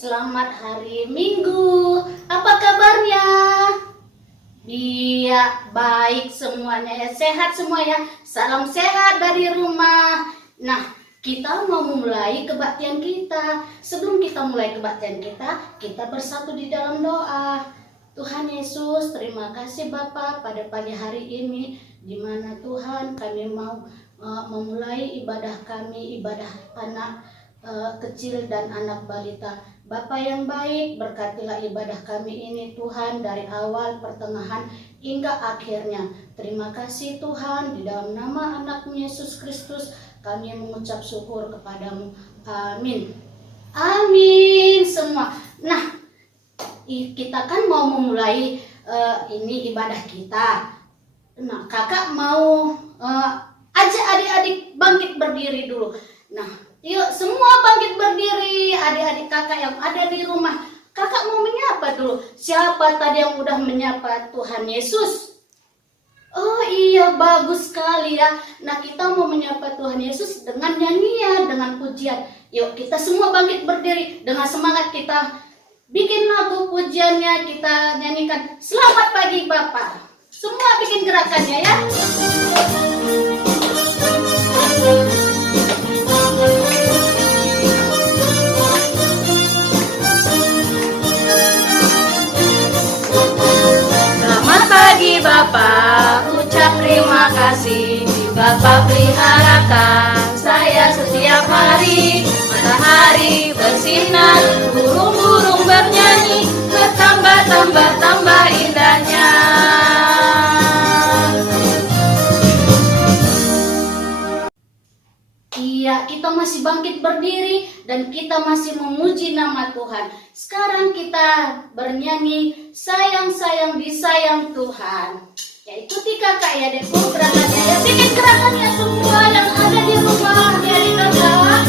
Selamat hari Minggu. Apa kabarnya? Iya, baik semuanya ya. Sehat semua ya. Salam sehat dari rumah. Nah, kita mau mulai kebaktian kita. Sebelum kita mulai kebaktian kita bersatu di dalam doa. Tuhan Yesus, terima kasih Bapa pada pagi hari ini, di mana Tuhan kami mau memulai ibadah kami, ibadah anak kecil dan anak balita. Bapa yang baik, berkatilah ibadah kami ini Tuhan, dari awal, pertengahan, hingga akhirnya. Terima kasih Tuhan, di dalam nama anak-Mu Yesus Kristus kami mengucap syukur kepadamu. Amin. Amin semua. Nah, kita kan mau memulai ini ibadah kita. Nah, kakak mau ajak adik-adik bangkit berdiri dulu. Nah, yuk semua bangkit berdiri, adik-adik kakak yang ada di rumah. Kakak mau menyapa dulu. Siapa tadi yang udah menyapa Tuhan Yesus? Oh iya, bagus sekali ya. Nah, kita mau menyapa Tuhan Yesus dengan nyanyian, dengan pujian. Yuk kita semua bangkit berdiri dengan semangat, kita bikin lagu pujiannya, kita nyanyikan Selamat Pagi Bapa. Semua bikin gerakannya ya. Selamat pagi Bapak, ucap terima kasih. Bapak peliharakan saya setiap hari. Matahari bersinar, burung-burung bernyanyi, bertambah-tambah indahnya. Iya, kita masih bangkit berdiri dan kita masih memuji nama Tuhan. Sekarang kita bernyanyi Sayang-sayang disayang Tuhan. Ya, ikuti kakak ya, Deku, gerakannya ya. Bikin gerakannya semua yang ada di rumah dari kakak.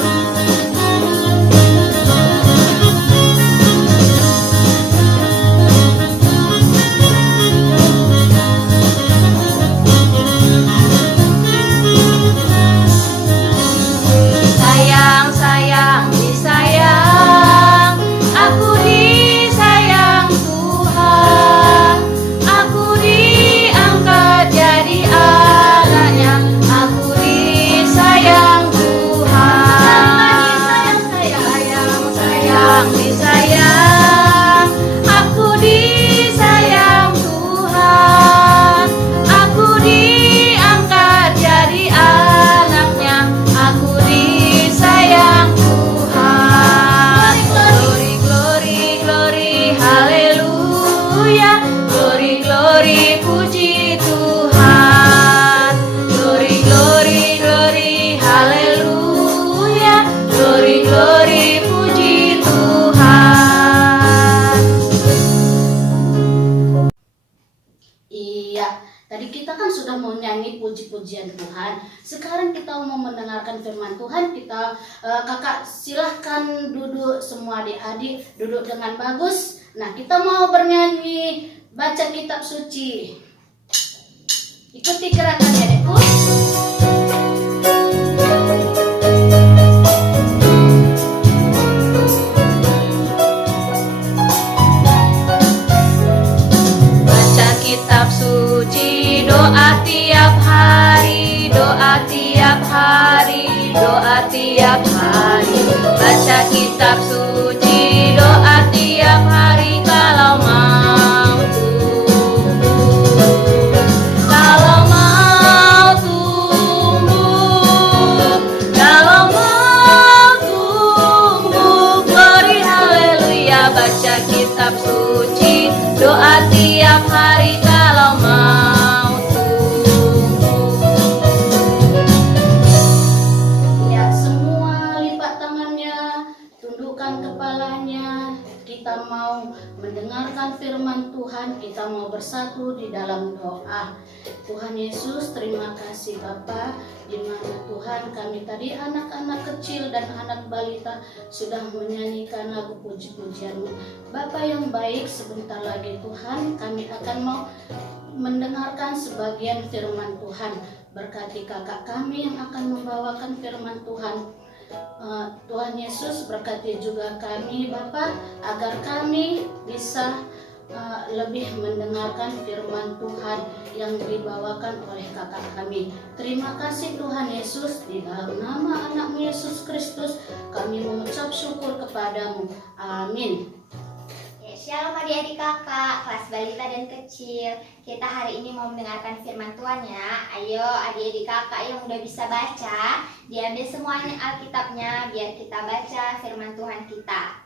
Sayang-sayang disayang, aku disayang Tuhan. Aku diangkat jadi anaknya, aku disayang Tuhan. Sayang-sayang disayang, aku disayang Tuhan. Aku diangkat jadi anaknya, aku disayang Tuhan. Glory, glory, glory, haleluya. Glory, glory, puji Tuhan. Glory, glory, glory, haleluya. Glory, glory, puji Tuhan. Iya, tadi kita kan sudah mau nyanyi puji-pujian Tuhan. Sekarang kita mau mendengarkan firman Tuhan. Kakak silahkan duduk semua adik-adik, duduk dengan bagus. Nah, kita mau bernyanyi baca kitab suci. Ikuti gerakannya, Deku. Baca kitab suci, doa tiap hari, doa tiap hari, doa tiap hari. Baca kitab suci, doa tiap hari kalau mau tumbuh. Kalau mau tumbuh, kalau mau tumbuh, glory haleluya. Baca kitab suci, doa tiap hari kalau mau tumbuh. Ya, semua lipat tangannya, tundukkan kepalanya. Kita mau mendengarkan firman Tuhan, kita mau bersatu di dalam doa. Tuhan Yesus, terima kasih Bapa, di mana Tuhan kami tadi anak-anak kecil dan anak balita sudah menyanyikan lagu puji-pujian-Mu. Bapa yang baik, sebentar lagi Tuhan kami akan mau mendengarkan sebagian firman Tuhan. Berkati kakak kami yang akan membawakan firman Tuhan. Tuhan Yesus berkati juga kami Bapa, agar kami bisa lebih mendengarkan firman Tuhan yang dibawakan oleh kakak kami. Terima kasih Tuhan Yesus, di dalam nama anak-Mu Yesus Kristus kami mengucap syukur kepadamu. Amin. Shalom adik-adik kakak, kelas balita dan kecil. Kita hari ini mau mendengarkan firman Tuhan ya. Ayo adik-adik kakak yang udah bisa baca, diambil semuanya Alkitabnya biar kita baca firman Tuhan kita.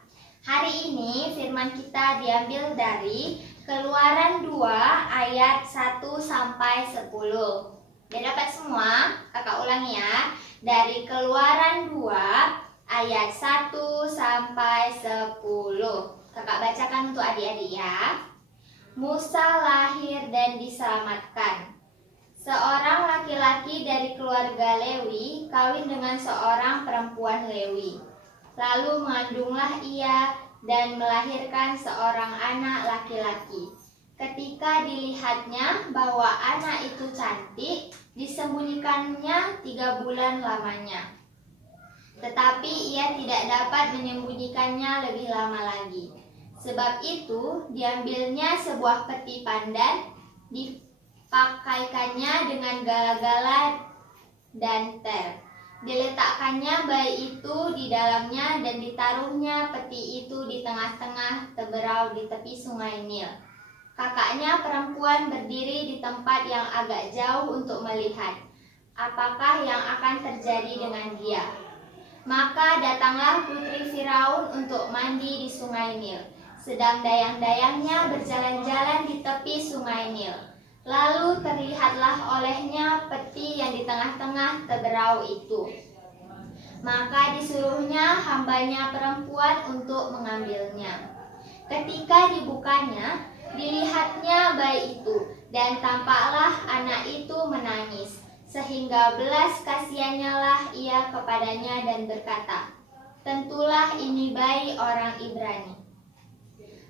Hari ini firman kita diambil dari Keluaran 2 ayat 1 sampai 10. Biar dapat semua, kakak ulangi ya. Dari Keluaran 2 ayat 1 sampai 10. Kakak bacakan untuk adik-adik ya. Musa lahir dan diselamatkan. Seorang laki-laki dari keluarga Lewi kawin dengan seorang perempuan Lewi. Lalu mengandunglah ia dan melahirkan seorang anak laki-laki. Ketika dilihatnya bahwa anak itu cantik, disembunyikannya 3 bulan lamanya. Tetapi ia tidak dapat menyembunyikannya lebih lama lagi. Sebab itu diambilnya sebuah peti pandan, dipakaikannya dengan gala-gala dan ter. Diletakkannya bayi itu di dalamnya dan ditaruhnya peti itu di tengah-tengah teberau di tepi sungai Nil. Kakaknya perempuan berdiri di tempat yang agak jauh untuk melihat apakah yang akan terjadi dengan dia. Maka datanglah putri Firaun untuk mandi di sungai Nil, sedang dayang-dayangnya berjalan-jalan di tepi sungai Nil. Lalu terlihatlah olehnya peti yang di tengah-tengah teberau itu. Maka disuruhnya hambanya perempuan untuk mengambilnya. Ketika dibukanya, dilihatnya bayi itu, dan tampaklah anak itu menangis. Sehingga belas kasihannya lah ia kepadanya dan berkata, "Tentulah ini bayi orang Ibrani."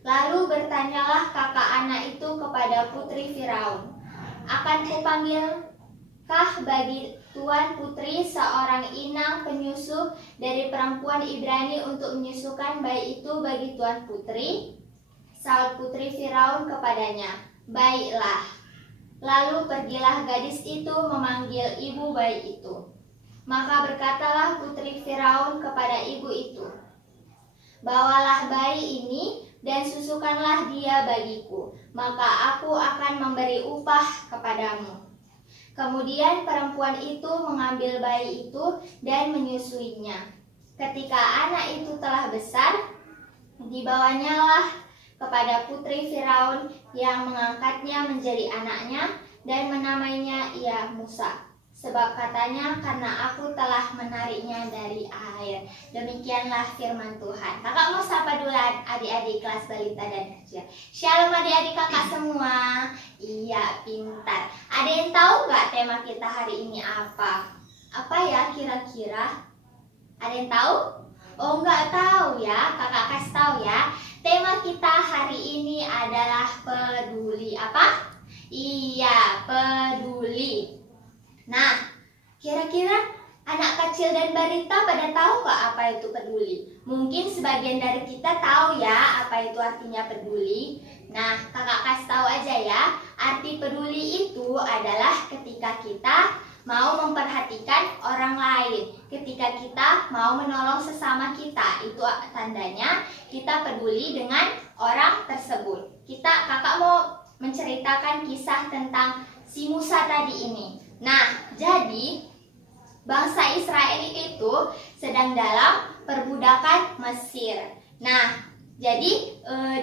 Lalu bertanyalah kakak anak itu kepada putri Firaun, "Akan kupanggilkah bagi tuan putri seorang inang penyusu dari perempuan Ibrani untuk menyusukan bayi itu bagi tuan putri?" Saud putri Firaun kepadanya, "Baiklah." Lalu pergilah gadis itu memanggil ibu bayi itu. Maka berkatalah putri Firaun kepada ibu itu, "Bawalah bayi ini dan susukanlah dia bagiku, maka aku akan memberi upah kepadamu." Kemudian perempuan itu mengambil bayi itu dan menyusuinya. Ketika anak itu telah besar, dibawanyalah kepada putri Firaun yang mengangkatnya menjadi anaknya dan menamainya ia Musa. Sebab katanya, "Karena aku telah menariknya dari air." Demikianlah firman Tuhan. Kakak mau sapa dulu adik-adik kelas balita dan kecil. Shalom adik-adik kakak semua. Iya, pintar. Ada yang tahu nggak tema kita hari ini apa? Apa ya kira-kira? Ada yang tahu? Oh, nggak tahu ya. Kakak kasih tahu ya. Tema kita hari ini adalah peduli. Apa? Iya, peduli. Nah, kira-kira anak kecil dan balita pada tahu nggak apa itu peduli? Mungkin sebagian dari kita tahu ya apa itu artinya peduli. Nah, kakak kasih tahu aja ya. Arti peduli itu adalah ketika kita mau memperhatikan orang lain, ketika kita mau menolong sesama kita, itu tandanya kita peduli dengan orang tersebut. Kakak mau menceritakan kisah tentang si Musa tadi ini. Nah, jadi bangsa Israel itu sedang dalam perbudakan Mesir. Nah, jadi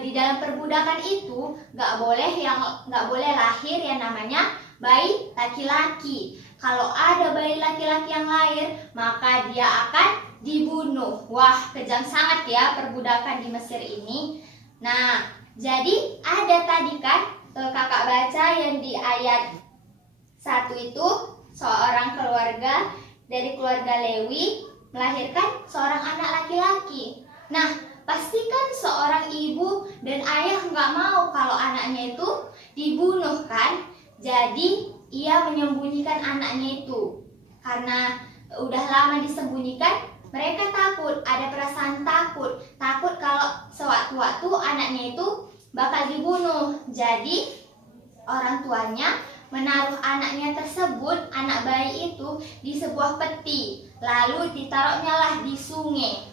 di dalam perbudakan itu nggak boleh lahir yang namanya bayi laki-laki. Kalau ada bayi laki-laki yang lahir, maka dia akan dibunuh. Wah, kejam sangat ya perbudakan di Mesir ini. Nah, jadi ada tadi kan kakak baca yang di ayat 1 itu, seorang keluarga dari keluarga Lewi melahirkan seorang anak laki-laki. Nah, pastikan seorang ibu dan ayah nggak mau kalau anaknya itu dibunuh kan. Jadi ia menyembunyikan anaknya itu. Karena udah lama disembunyikan, Mereka takut, ada perasaan takut. Takut kalau sewaktu-waktu anaknya itu bakal dibunuh. Jadi orang tuanya menaruh anaknya tersebut, anak bayi itu, di sebuah peti. Lalu ditaruhnya lah di sungai.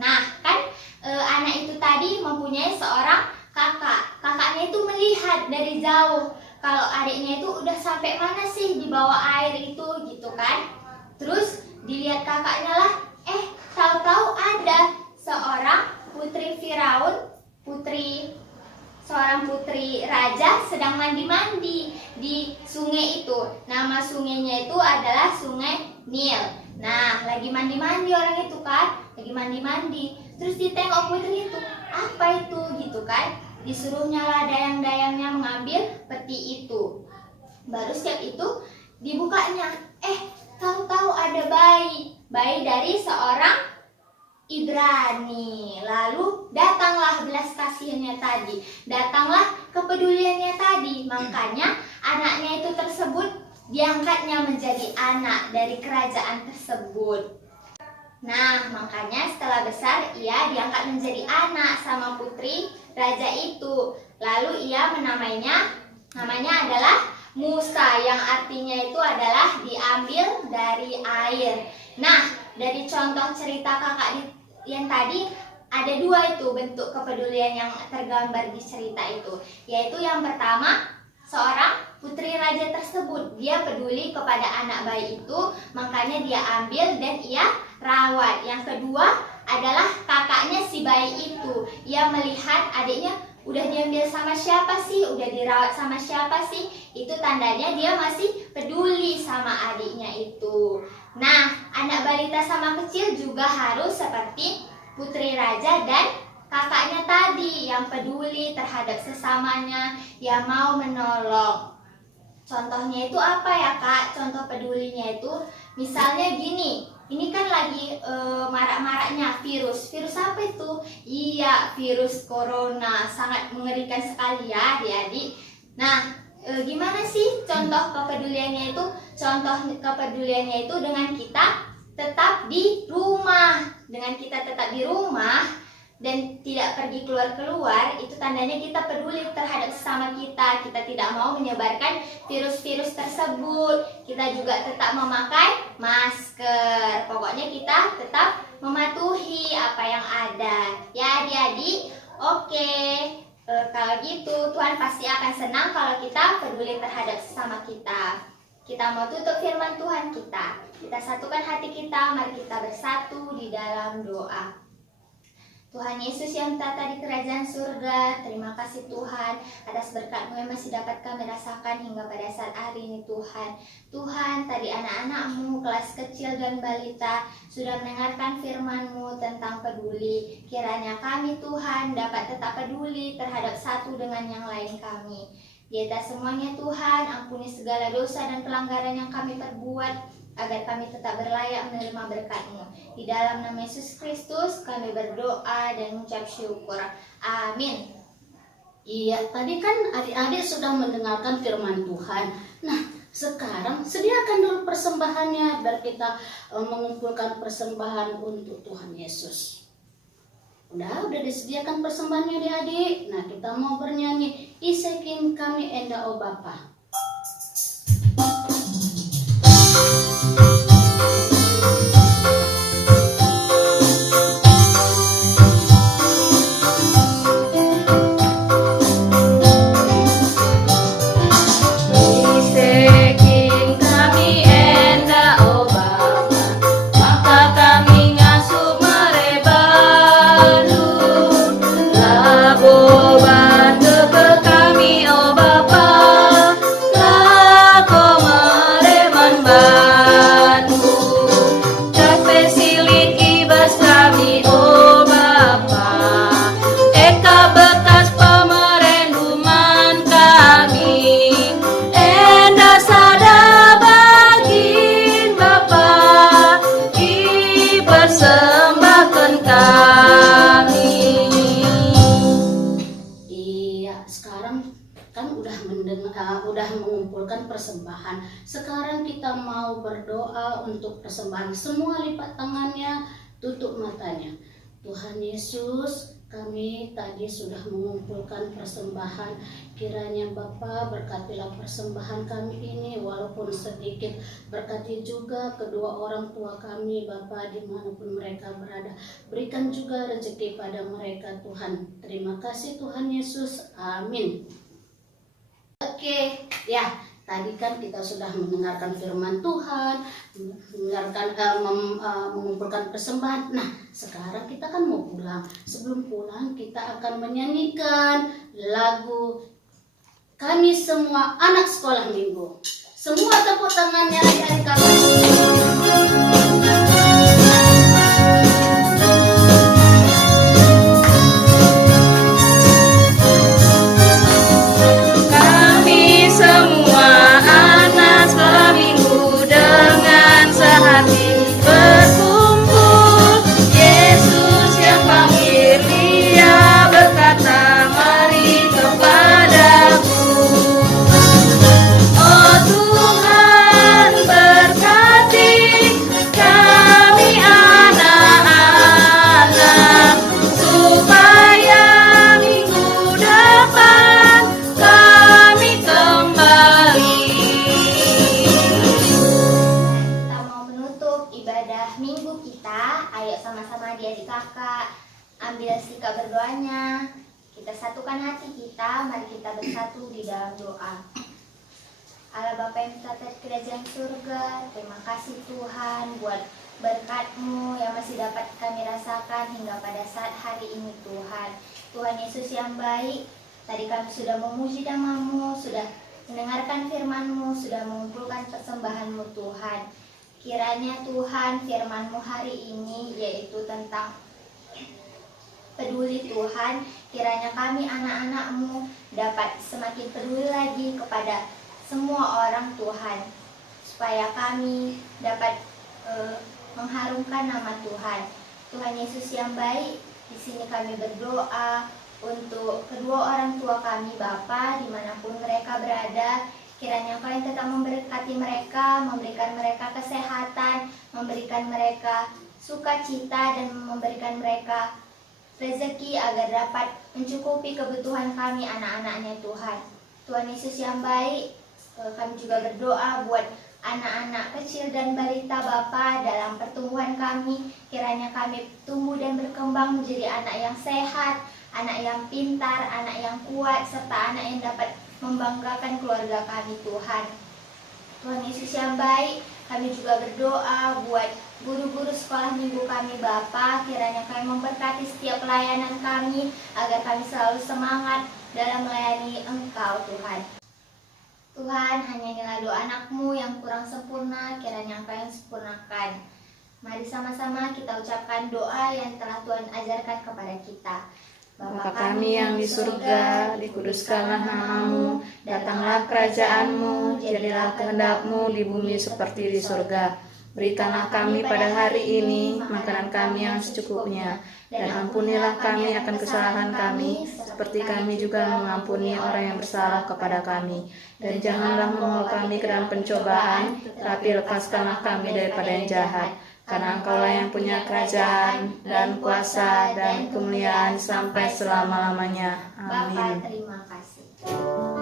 Nah, kan anak itu tadi mempunyai seorang kakak. Kakaknya itu melihat dari jauh kalau adiknya itu udah sampai mana sih di bawah air itu, gitu kan. Terus dilihat kakaknya lah, tahu-tahu ada seorang putri Firaun, seorang putri raja sedang mandi-mandi di sungai itu. Nama sungainya itu adalah Sungai Nil. Nah, lagi mandi-mandi orang itu kan, lagi mandi-mandi. Terus ditengok putri itu, apa itu, gitu kan. Disuruhnya lah dayang-dayangnya mengambil peti itu. Baru setiap itu dibukanya, tahu-tahu ada bayi dari seorang Ibrani. Lalu datanglah belas kasihnya tadi, datanglah kepeduliannya tadi. Makanya anaknya itu tersebut diangkatnya menjadi anak dari kerajaan tersebut. Nah, makanya setelah besar ia diangkat menjadi anak sama putri raja itu. Lalu ia namanya adalah Musa, yang artinya itu adalah diambil dari air. Nah, dari contoh cerita kakak yang tadi ada dua itu bentuk kepedulian yang tergambar di cerita itu. Yaitu yang pertama, seorang putri raja tersebut, dia peduli kepada anak bayi itu, makanya dia ambil dan ia rawat. Yang kedua adalah kakaknya si bayi itu. Ia melihat adiknya udah diambil sama siapa sih, udah dirawat sama siapa sih, itu tandanya dia masih peduli sama adiknya itu. Nah, anak balita sama kecil juga harus seperti putri raja dan kakaknya tadi, yang peduli terhadap sesamanya, yang mau menolong. Contohnya itu apa ya Kak? Contoh pedulinya itu misalnya gini, ini kan lagi marak-maraknya virus. Virus apa itu? Iya, virus corona. Sangat mengerikan sekali ya adik-adik. Nah, gimana sih contoh kepeduliannya itu? Contoh kepeduliannya itu dengan kita tetap di rumah. Dengan kita tetap di rumah dan tidak pergi keluar-keluar, itu tandanya kita peduli terhadap sesama kita. Kita tidak mau menyebarkan virus-virus tersebut. Kita juga tetap memakai masker. Pokoknya kita tetap mematuhi apa yang ada. Ya adik-adik, oke. Kalau gitu Tuhan pasti akan senang kalau kita peduli terhadap sesama kita. Kita mau tutup firman Tuhan kita. Kita satukan hati kita, mari kita bersatu di dalam doa. Tuhan Yesus yang tata di kerajaan surga, terima kasih Tuhan atas berkat-Mu yang masih dapat kami rasakan hingga pada saat hari ini Tuhan. Tuhan, tadi anak-anak-Mu kelas kecil dan balita sudah mendengarkan firman-Mu tentang peduli. Kiranya kami Tuhan dapat tetap peduli terhadap satu dengan yang lain kami. Di atas semuanya Tuhan, ampuni segala dosa dan pelanggaran yang kami perbuat, agar kami tetap berlayak menerima berkat-Mu. Di dalam nama Yesus Kristus kami berdoa dan mengucap syukur. Amin. Iya, tadi kan adik-adik sudah mendengarkan firman Tuhan. Nah, sekarang sediakan dulu persembahannya biar kita mengumpulkan persembahan untuk Tuhan Yesus. Udah disediakan persembahannya adik-adik. Nah, kita mau bernyanyi Isekin kami enda o Bapa. Udah mengumpulkan persembahan. Sekarang kita mau berdoa untuk persembahan. Semua lipat tangannya, tutup matanya. Tuhan Yesus, kami tadi sudah mengumpulkan persembahan. Kiranya Bapa berkatilah persembahan kami ini walaupun sedikit. Berkati juga kedua orang tua kami Bapa dimanapun mereka berada. Berikan juga rezeki pada mereka Tuhan. Terima kasih Tuhan Yesus. Amin. Oke, ya. Tadi kan kita sudah mendengarkan firman Tuhan, mengumpulkan persembahan. Nah, sekarang kita kan mau pulang. Sebelum pulang kita akan menyanyikan lagu Kami Semua Anak Sekolah Minggu. Semua tepuk tangannya adik-adik kami. Ambil sikap berdoanya, kita satukan hati kita, mari kita bersatu di dalam doa. Allah Bapa yang berada di kerajaan surga, terima kasih Tuhan buat berkat-Mu yang masih dapat kami rasakan hingga pada saat hari ini Tuhan. Tuhan Yesus yang baik, tadi kami sudah memuji nama-Mu, sudah mendengarkan firman-Mu, sudah mengumpulkan persembahan-Mu Tuhan. Kiranya Tuhan firman-Mu hari ini yaitu tentang peduli Tuhan, kiranya kami anak-anak-Mu dapat semakin peduli lagi kepada semua orang Tuhan, supaya kami dapat mengharumkan nama Tuhan. Tuhan Yesus yang baik, di sini kami berdoa untuk kedua orang tua kami Bapa, dimanapun mereka berada. Kiranya Engkau yang tetap memberkati mereka, memberikan mereka kesehatan, memberikan mereka sukacita, dan memberikan mereka rezeki agar dapat mencukupi kebutuhan kami anak-anaknya Tuhan. Tuhan Yesus yang baik, kami juga berdoa buat anak-anak kecil dan balita Bapa dalam pertumbuhan kami. Kiranya kami tumbuh dan berkembang menjadi anak yang sehat, anak yang pintar, anak yang kuat, serta anak yang dapat membanggakan keluarga kami Tuhan. Tuhan Yesus yang baik, kami juga berdoa buat guru-guru sekolah minggu kami Bapa, kiranya kami memberkati setiap pelayanan kami, agar kami selalu semangat dalam melayani Engkau Tuhan. Tuhan, hanya inilah doa anak-Mu yang kurang sempurna, kiranya Engkau yang sempurnakan. Mari sama-sama kita ucapkan doa yang telah Tuhan ajarkan kepada kita. Bapa kami yang di surga, dikuduskanlah nama-Mu, datanglah kerajaan-Mu, jadilah kehendak-Mu di bumi seperti di surga. Berikanlah kami pada hari ini makanan kami yang secukupnya, dan ampunilah kami akan kesalahan kami, seperti kami juga mengampuni orang yang bersalah kepada kami. Dan janganlah membawa kami ke dalam pencobaan, tapi lepaskanlah kami daripada yang jahat. Karena Engkaulah yang punya kerajaan, dan kuasa, dan kemuliaan sampai selama-lamanya. Amin. Bapa, terima kasih.